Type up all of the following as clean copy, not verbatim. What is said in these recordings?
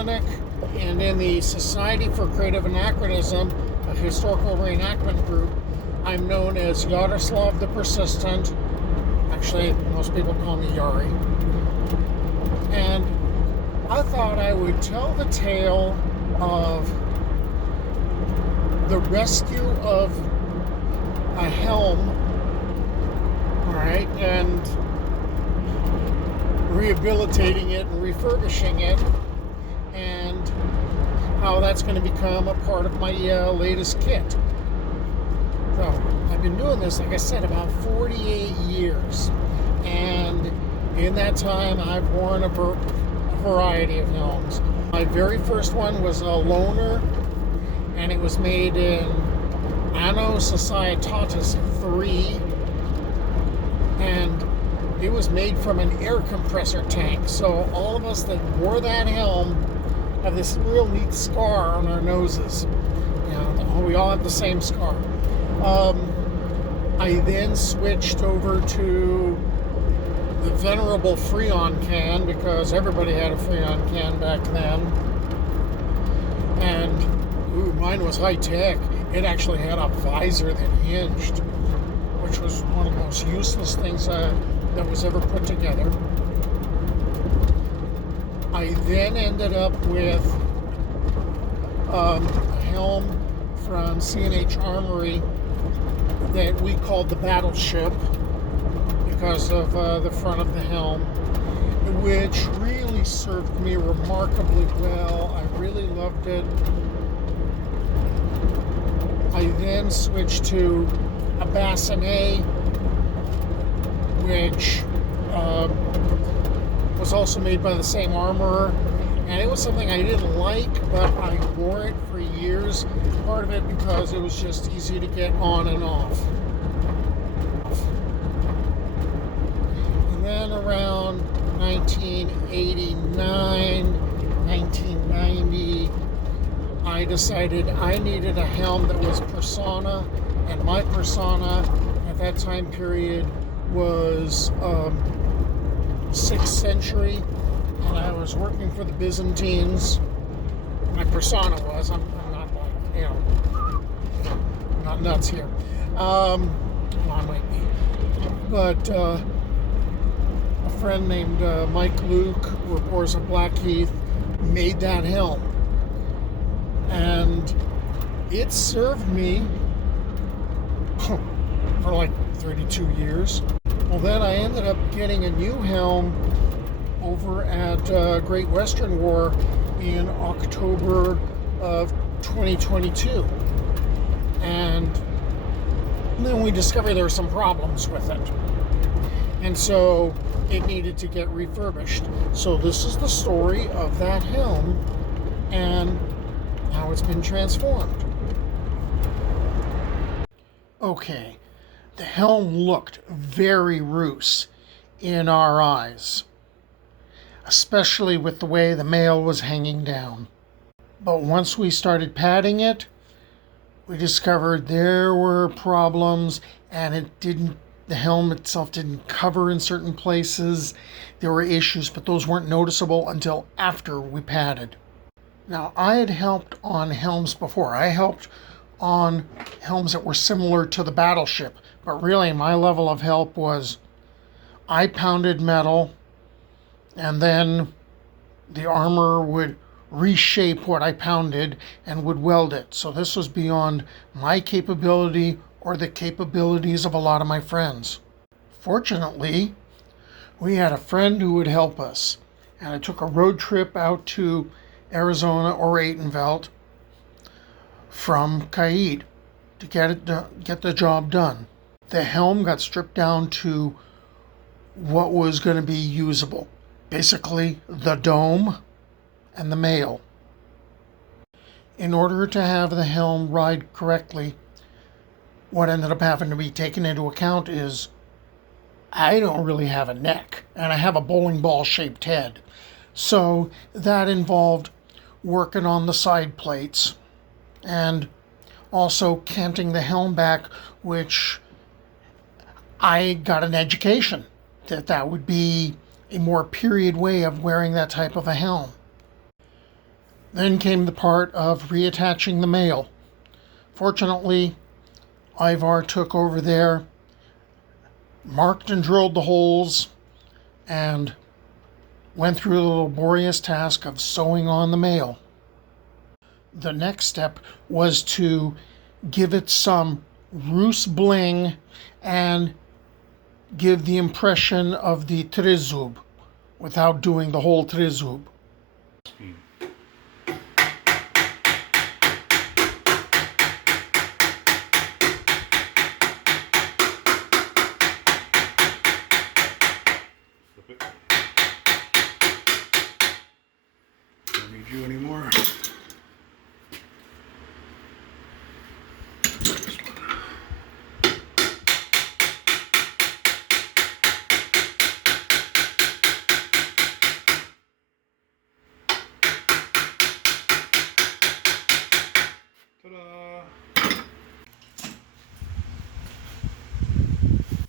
Dominic, and in the Society for Creative Anachronism, a historical reenactment group, I'm known as Yaroslav the Persistent. Actually, most people call me Yari. And I thought I would tell the tale of the rescue of a helm, all right, and rehabilitating it and refurbishing it, and how that's going to become a part of my latest kit. So I've been doing this, like I said, about 48 years, and in that time I've worn a variety of helms. My very first one was a loner, and it was made in Anno Societatis 3, and it was made from an air compressor tank. So all of us that wore that helm have this real neat scar on our noses. You know, we all have the same scar. I then switched over to the venerable Freon can, because everybody had a Freon can back then. And mine was high tech. It actually had a visor that hinged, which was one of the most useless things that was ever put together. I then ended up with a helm from C&H Armory that we called the Battleship because of the front of the helm, which really served me remarkably well. I really loved it. I then switched to a bassinet, which was also made by the same armorer, and it was something I didn't like, but I wore it for years. Part of it because it was just easy to get on and off. And then around 1989, 1990, I decided I needed a helm that was persona, and my persona at that time period was 6th century, and I was working for the Byzantines. My persona was, I'm not like, I'm not nuts here. Well, I might be. But a friend named Mike Luke, who reports at Blackheath, made that helm. And it served me for like 32 years. Well, then I ended up getting a new helm over at Great Western War in October of 2022. And then we discovered there were some problems with it. And so it needed to get refurbished. So this is the story of that helm and how it's been transformed. Okay, the helm looked very Rus in our eyes, especially with the way the mail was hanging down. But once we started padding it, we discovered there were problems, and the helm itself didn't cover in certain places. There were issues, but those weren't noticeable until after we padded. Now, I had helped on helms before. I helped on helms that were similar to the Battleship, but really my level of help was I pounded metal, and then the armor would reshape what I pounded and would weld it. So this was beyond my capability or the capabilities of a lot of my friends. Fortunately, we had a friend who would help us, and I took a road trip out to Arizona or Ratenveld from Caid to get the job done. The helm got stripped down to what was going to be usable. Basically, the dome and the mail. In order to have the helm ride correctly, what ended up having to be taken into account is I don't really have a neck, and I have a bowling ball shaped head. So that involved working on the side plates and also canting the helm back, which I got an education that would be a more period way of wearing that type of a helm. Then came the part of reattaching the mail. Fortunately, Ivar took over there, marked and drilled the holes, and went through the laborious task of sewing on the mail. The next step was to give it some Rus bling and give the impression of the trezub without doing the whole trezub. Don't need you anymore. Ta-da!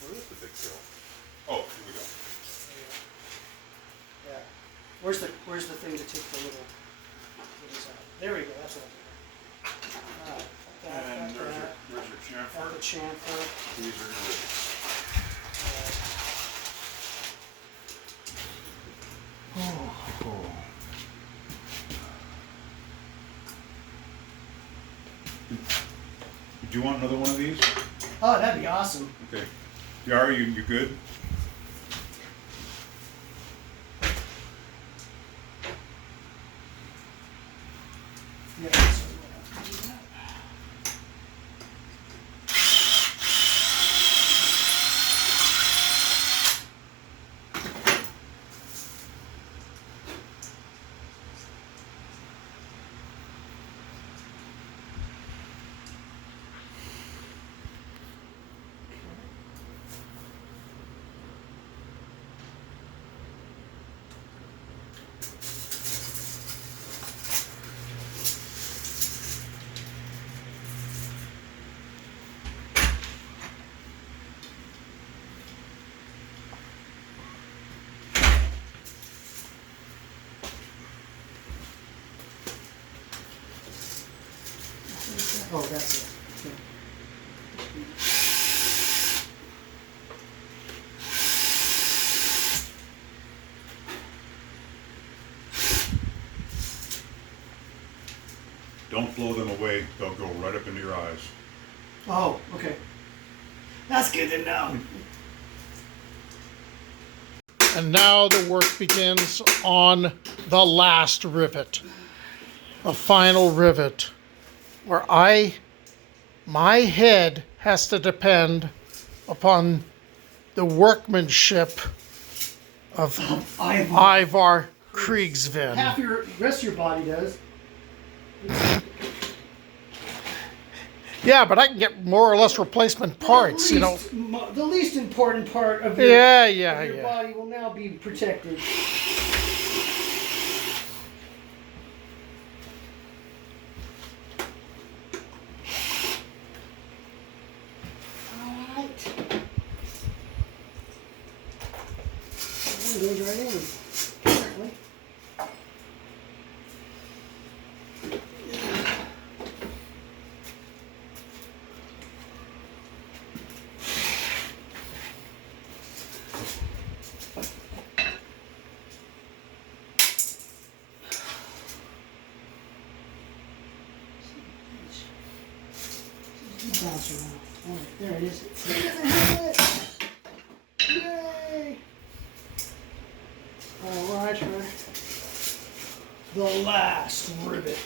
Where is the big girl? Oh, here we go. Yeah. Where's the thing to take the little goodies out? There we go. That's what I'm doing. And where's your chamfer? The chamfer. These are good. Do you want another one of these? Oh, that'd be awesome. Okay. Yara, you good? Yeah. So we'll have to do that. Oh, that's it. Okay. Don't blow them away. They'll go right up into your eyes. Oh, okay. That's good to know. And now the work begins on the last rivet, the final rivet, where my head has to depend upon the workmanship of Ivar Kriegsvin. Half your rest of your body does. Yeah, but I can get more or less replacement parts, you know. The least important part of your, your body will now be protected. Alright. Goes right in. Apparently. Bounce around. Alright, there it is. Yay! Alright, the last rivet.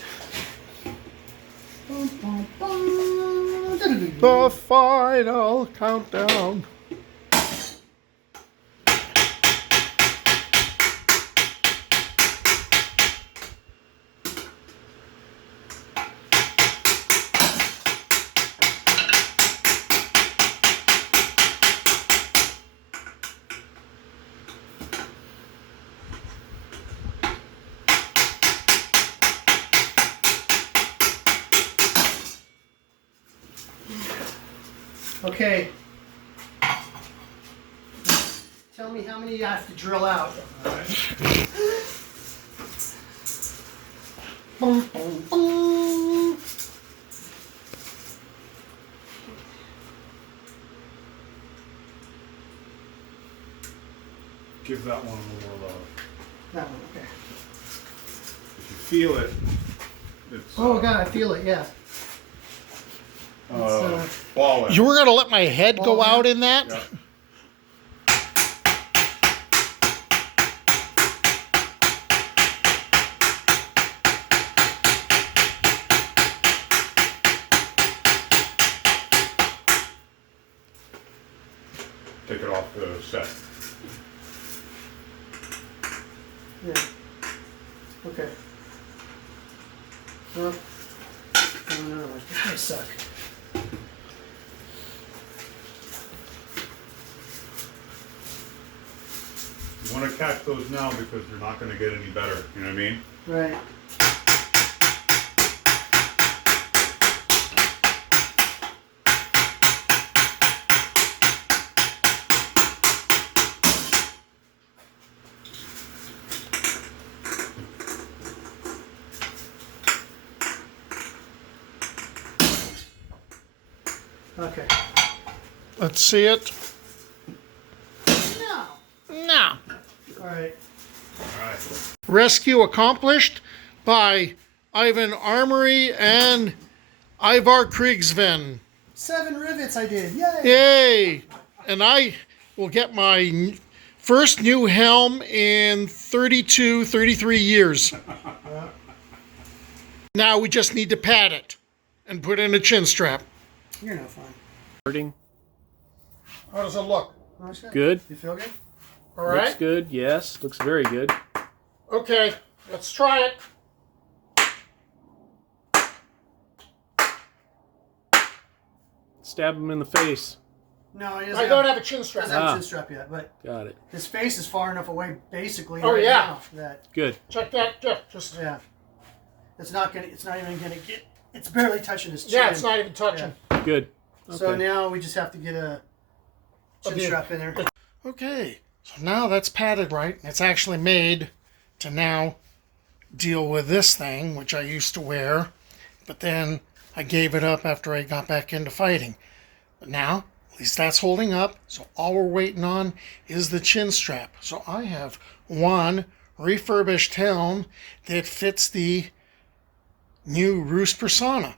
The final countdown. Okay. Tell me how many you have to drill out. Alright. give that one a little more love. That one, okay. If you feel it, it's Oh God, I feel it. Yeah. ball. You were going to let my head go Ball in. out in that? Yeah. Take it off the set. Yeah. Okay. Well, no, I suck. You want to catch those now because they're not going to get any better. You know what I mean? Right. Okay. Let's see it. No. No. All right. All right. Rescue accomplished by Ivan Armory and Ivar Kriegsvin. 7 rivets I did. Yay. Yay! And I will get my first new helm in 33 years. Now we just need to pad it and put in a chin strap. You're no fun. Recording. How does it look? Oh, it's Good. You feel good? All Looks right? good. Yes. Looks very good. Okay, let's try it. Stab him in the face. No, he doesn't. I don't have a chin strap. doesn't have a Ah. chin strap yet, but Got it. his face is far enough away, basically. Oh, right yeah. now that Good. Check that. Yeah, just yeah, it's not even gonna get. It's barely touching his chin. yeah, it's not even touching. Good. So Okay. now we just have to get a chin Okay. strap in there. Okay, so now that's padded right. It's actually made to now deal with this thing, which I used to wear, but then I gave it up after I got back into fighting. But now, at least that's holding up, so all we're waiting on is the chin strap. So I have one refurbished helm that fits the new Rus Persona.